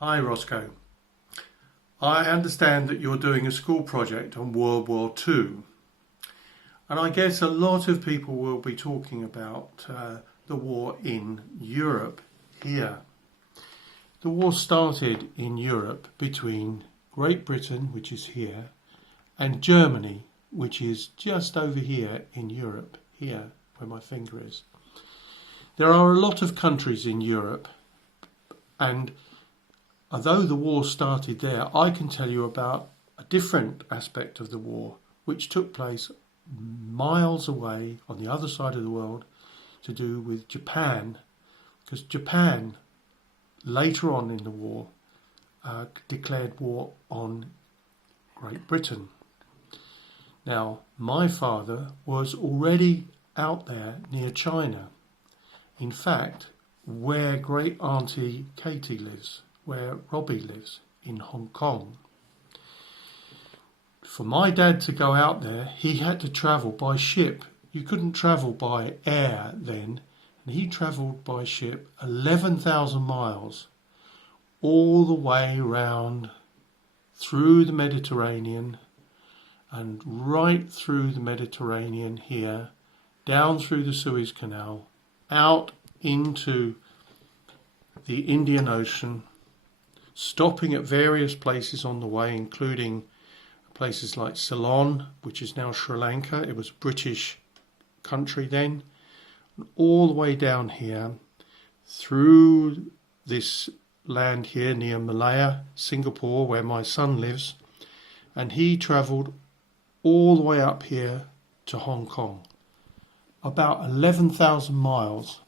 Hi Roscoe. I understand that you're doing a school project on World War II, and I guess a lot of people will be talking about the war in Europe here. The war started in Europe between Great Britain, which is here, and Germany, which is just over here in Europe, here where my finger is. There are a lot of countries in Europe, and although the war started there, I can tell you about a different aspect of the war which took place miles away on the other side of the world, to do with Japan, because Japan later on in the war declared war on Great Britain. Now, my father was already out there near China, in fact where great auntie Katie lives, where Robbie lives, in Hong Kong. For my dad to go out there, he had to travel by ship. You couldn't travel by air then, and he travelled by ship 11,000 miles all the way round through the Mediterranean and right through the Mediterranean here, down through the Suez Canal, out into the Indian Ocean, stopping at various places on the way, including places like Ceylon, which is now Sri Lanka. It was a British country then. All the way down here, through this land here near Malaya, Singapore, where my son lives. And he travelled all the way up here to Hong Kong, about 11,000 miles.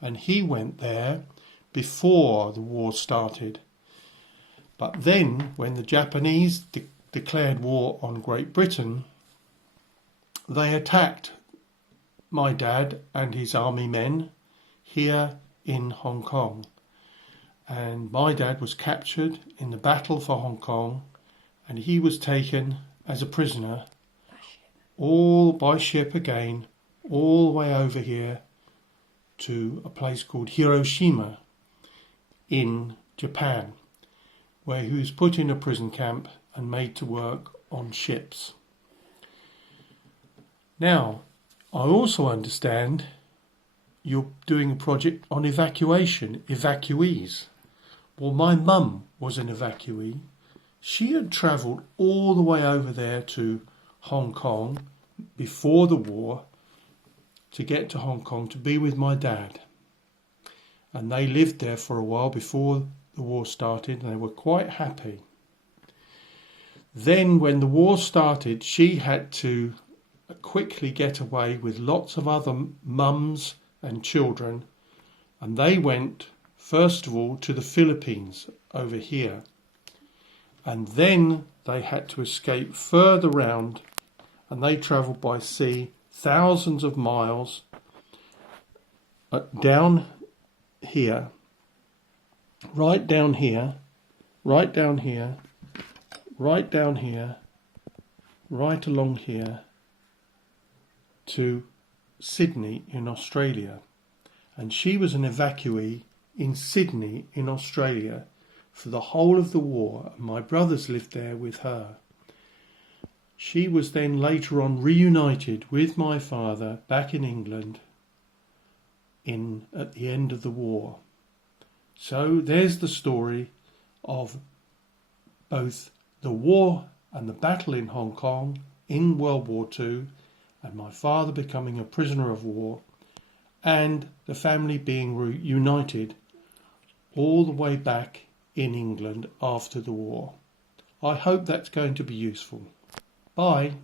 And he went there before the war started. But then, when the Japanese declared war on Great Britain, they attacked my dad and his army men here in Hong Kong. And my dad was captured in the battle for Hong Kong, and he was taken as a prisoner, all by ship again, all the way over here to a place called Hiroshima in Japan, where he was put in a prison camp and made to work on ships. Now, I also understand you're doing a project on evacuees. Well, my mum was an evacuee. She had travelled all the way over there to Hong Kong before the war to get to Hong Kong to be with my dad. And they lived there for a while before the war started, and they were quite happy. Then when the war started, she had to quickly get away with lots of other mums and children, and they went first of all to the Philippines over here, and then they had to escape further round, and they travelled by sea thousands of miles down here, right down here, right down here, right down here, right along here to Sydney in Australia. And she was an evacuee in Sydney in Australia for the whole of the war, and my brothers lived there with her. She was then later on reunited with my father back in England at the end of the war. So there's the story of both the war and the battle in Hong Kong in World War II, and my father becoming a prisoner of war, and the family being reunited all the way back in England after the war. I hope that's going to be useful. Bye.